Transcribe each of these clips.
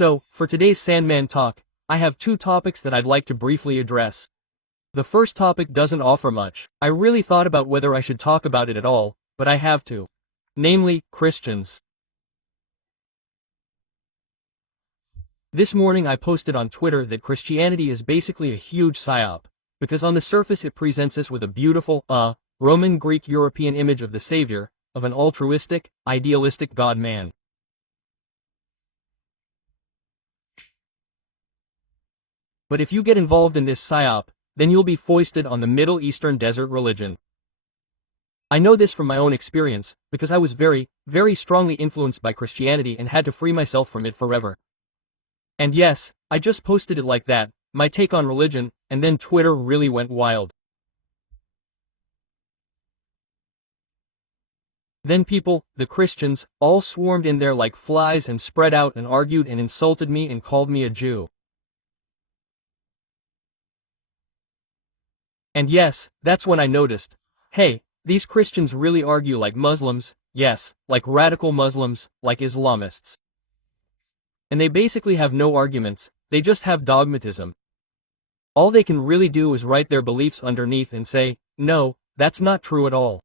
So, for today's Sandman Talk, I have two topics that I'd like to briefly address. The first topic doesn't offer much. I really thought about whether I should talk about it at all, but I have to. Namely, Christians. This morning I posted on Twitter that Christianity is basically a huge psyop, because on the surface it presents us with a beautiful, Roman Greek European image of the Savior, of an altruistic, idealistic God-man. But if you get involved in this psyop, then you'll be foisted on the Middle Eastern desert religion. I know this from my own experience, because I was very, very strongly influenced by Christianity and had to free myself from it forever. And yes, I just posted it like that, my take on religion, and then Twitter really went wild. Then people, the Christians, all swarmed in there like flies and spread out and argued and insulted me and called me a Jew. And yes, that's when I noticed, hey, these Christians really argue like Muslims, yes, like radical Muslims, like Islamists. And they basically have no arguments, they just have dogmatism. All they can really do is write their beliefs underneath and say, no, that's not true at all.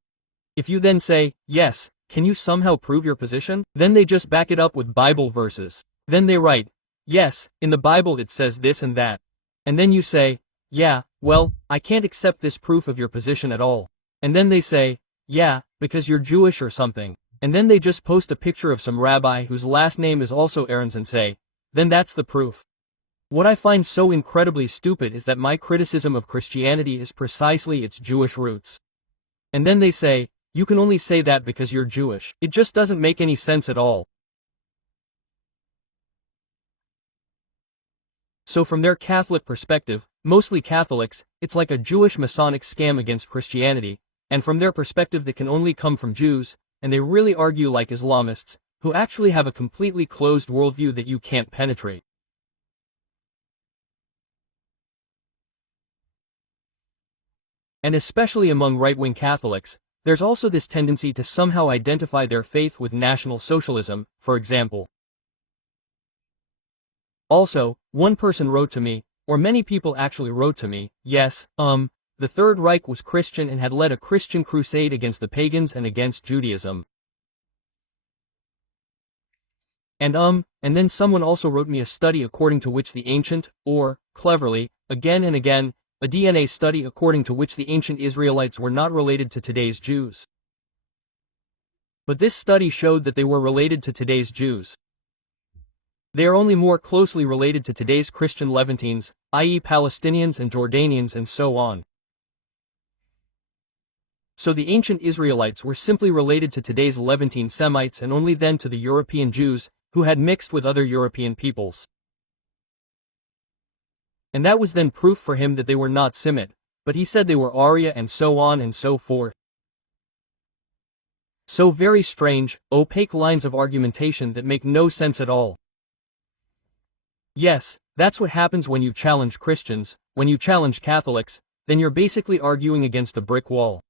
If you then say, yes, can you somehow prove your position? Then they just back it up with Bible verses. Then they write, yes, in the Bible it says this and that. And then you say, yeah, well, I can't accept this proof of your position at all. And then they say, yeah, because you're Jewish or something. And then they just post a picture of some rabbi whose last name is also Aarons and say, then that's the proof. What I find so incredibly stupid is that my criticism of Christianity is precisely its Jewish roots. And then they say, you can only say that because you're Jewish. It just doesn't make any sense at all. So from their Catholic perspective, mostly Catholics, it's like a Jewish Masonic scam against Christianity, and from their perspective that can only come from Jews, and they really argue like Islamists, who actually have a completely closed worldview that you can't penetrate. And especially among right-wing Catholics, there's also this tendency to somehow identify their faith with National Socialism, for example. Also, one person wrote to me, or many people actually wrote to me, yes, the Third Reich was Christian and had led a Christian crusade against the pagans and against Judaism. And then someone also wrote me a study according to which the ancient, or, cleverly, again and again, a DNA study according to which the ancient Israelites were not related to today's Jews. But this study showed that they were related to today's Jews. They are only more closely related to today's Christian Levantines, i.e. Palestinians and Jordanians and so on. So the ancient Israelites were simply related to today's Levantine Semites and only then to the European Jews, who had mixed with other European peoples. And that was then proof for him that they were not Semite, but he said they were Arya and so on and so forth. So very strange, opaque lines of argumentation that make no sense at all. Yes, that's what happens when you challenge Christians, when you challenge Catholics, then you're basically arguing against a brick wall.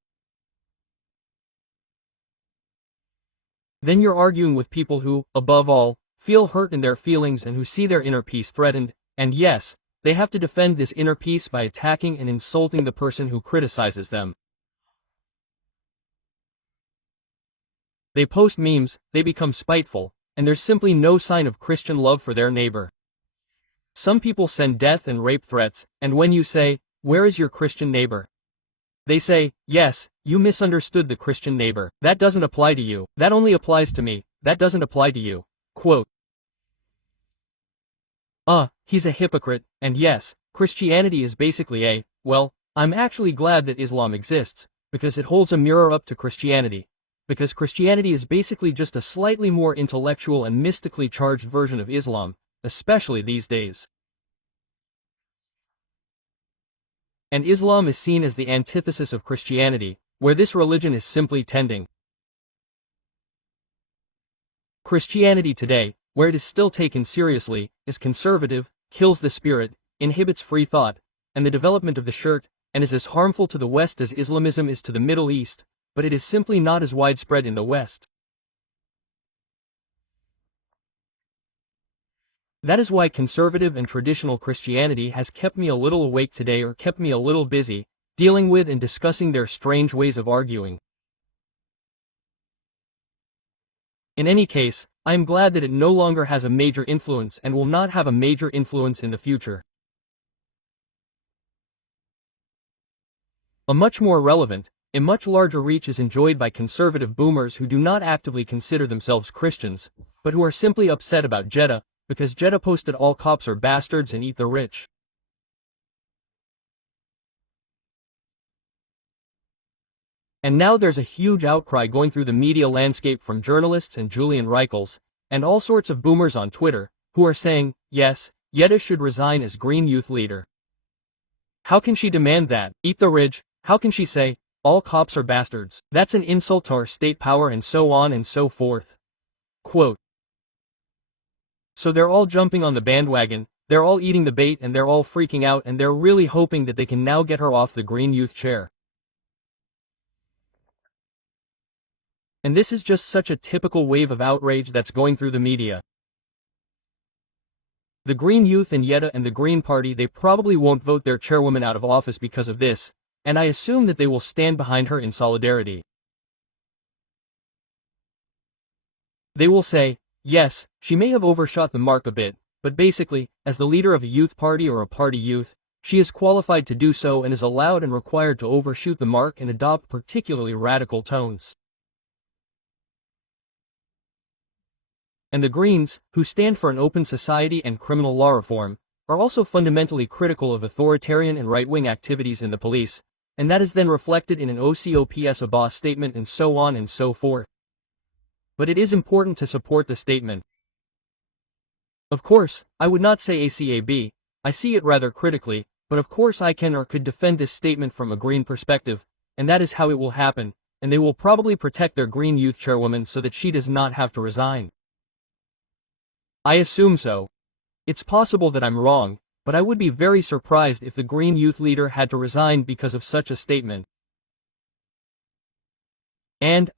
Then you're arguing with people who, above all, feel hurt in their feelings and who see their inner peace threatened, and yes, they have to defend this inner peace by attacking and insulting the person who criticizes them. They post memes, they become spiteful, and there's simply no sign of Christian love for their neighbor. Some people send death and rape threats, and when you say, where is your Christian neighbor? They say, yes, you misunderstood the Christian neighbor. That doesn't apply to you. That only applies to me. That doesn't apply to you. Quote. He's a hypocrite, and yes, Christianity is basically well, I'm actually glad that Islam exists, because it holds a mirror up to Christianity. Because Christianity is basically just a slightly more intellectual and mystically charged version of Islam, especially these days. And Islam is seen as the antithesis of Christianity, where this religion is simply tending. Christianity today, where it is still taken seriously, is conservative, kills the spirit, inhibits free thought, and the development of the shirt, and is as harmful to the West as Islamism is to the Middle East, but it is simply not as widespread in the West. That is why conservative and traditional Christianity has kept me a little awake today, or kept me a little busy, dealing with and discussing their strange ways of arguing. In any case, I am glad that it no longer has a major influence and will not have a major influence in the future. A much more relevant, a much larger reach is enjoyed by conservative boomers who do not actively consider themselves Christians, but who are simply upset about Jeddah, because Jeddah posted all cops are bastards and eat the rich. And now there's a huge outcry going through the media landscape from journalists and Julian Reichels, and all sorts of boomers on Twitter, who are saying, yes, Jeddah should resign as Green Youth leader. How can she demand that? Eat the rich? How can she say, all cops are bastards? That's an insult to our state power, and so on and so forth. Quote. So they're all jumping on the bandwagon, they're all eating the bait, and they're all freaking out, and they're really hoping that they can now get her off the Green Youth chair. And this is just such a typical wave of outrage that's going through the media. The Green Youth and Jeddah and the Green Party, they probably won't vote their chairwoman out of office because of this, and I assume that they will stand behind her in solidarity. They will say, yes, she may have overshot the mark a bit, but basically, as the leader of a youth party or a party youth, she is qualified to do so and is allowed and required to overshoot the mark and adopt particularly radical tones. And the Greens, who stand for an open society and criminal law reform, are also fundamentally critical of authoritarian and right-wing activities in the police, and that is then reflected in an OCOPS a boss statement and so on and so forth. But it is important to support the statement. Of course, I would not say ACAB, I see it rather critically, but of course I can or could defend this statement from a Green perspective, and that is how it will happen, and they will probably protect their Green Youth chairwoman so that she does not have to resign. I assume so. It's possible that I'm wrong, but I would be very surprised if the Green Youth leader had to resign because of such a statement. And,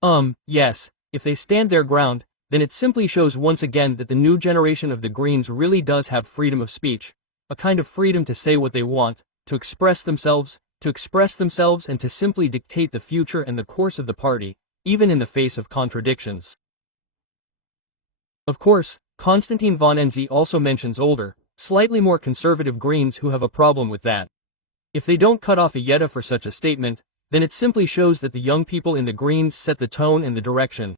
yes, if they stand their ground, then it simply shows once again that the new generation of the Greens really does have freedom of speech, a kind of freedom to say what they want, to express themselves and to simply dictate the future and the course of the party, even in the face of contradictions. Of course, Konstantin von Enzi also mentions older, slightly more conservative Greens who have a problem with that. If they don't cut off a Jeddah for such a statement, then it simply shows that the young people in the Greens set the tone and the direction.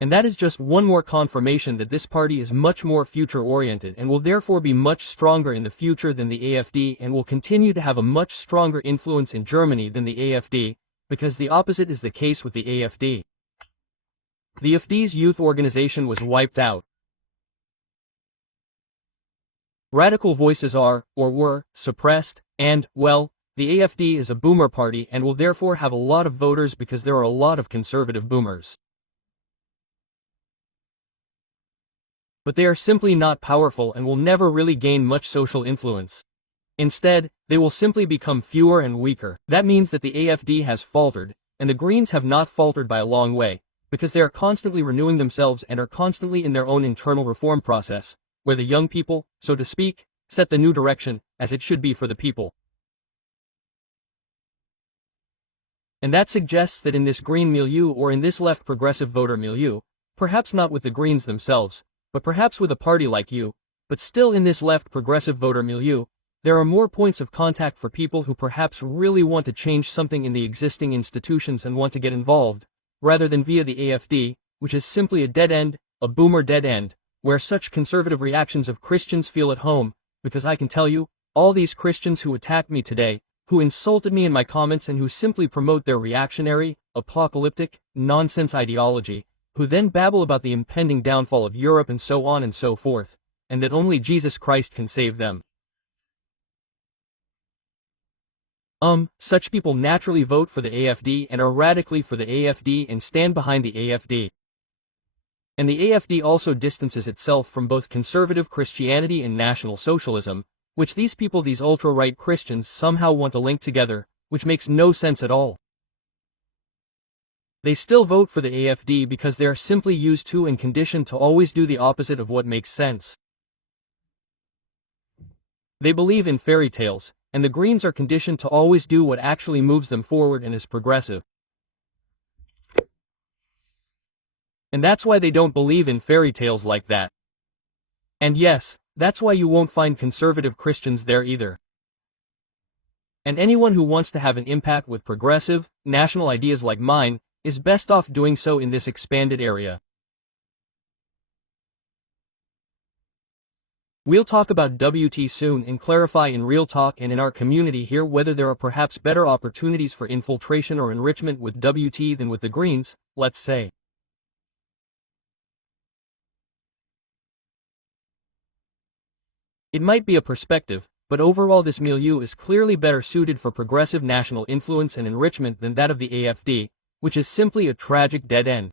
And that is just one more confirmation that this party is much more future-oriented and will therefore be much stronger in the future than the AfD, and will continue to have a much stronger influence in Germany than the AfD, because the opposite is the case with the AfD. The AfD's youth organization was wiped out. Radical voices are, or were, suppressed, and, well, the AfD is a boomer party and will therefore have a lot of voters because there are a lot of conservative boomers. But they are simply not powerful and will never really gain much social influence. Instead, they will simply become fewer and weaker. That means that the AfD has faltered, and the Greens have not faltered by a long way, because they are constantly renewing themselves and are constantly in their own internal reform process, where the young people, so to speak, set the new direction, as it should be for the people. And that suggests that in this Green milieu, or in this left progressive voter milieu, perhaps not with the Greens themselves, but perhaps with a party like you, but still in this left progressive voter milieu, there are more points of contact for people who perhaps really want to change something in the existing institutions and want to get involved, rather than via the AfD, which is simply a dead end, a boomer dead end, where such conservative reactions of Christians feel at home, because I can tell you, all these Christians who attacked me today, who insulted me in my comments and who simply promote their reactionary, apocalyptic, nonsense ideology, who then babble about the impending downfall of Europe and so on and so forth, and that only Jesus Christ can save them. Such people naturally vote for the AfD and are radically for the AfD and stand behind the AfD. And the AfD also distances itself from both conservative Christianity and National Socialism, which these people, these ultra-right Christians, somehow want to link together, which makes no sense at all. They still vote for the AfD because they are simply used to and conditioned to always do the opposite of what makes sense. They believe in fairy tales, and the Greens are conditioned to always do what actually moves them forward and is progressive. And that's why they don't believe in fairy tales like that. And yes, that's why you won't find conservative Christians there either. And anyone who wants to have an impact with progressive, national ideas like mine, is best off doing so in this expanded area. We'll talk about WT soon and clarify in real talk and in our community here whether there are perhaps better opportunities for infiltration or enrichment with WT than with the Greens, let's say. It might be a perspective, but overall this milieu is clearly better suited for progressive national influence and enrichment than that of the AfD, which is simply a tragic dead end.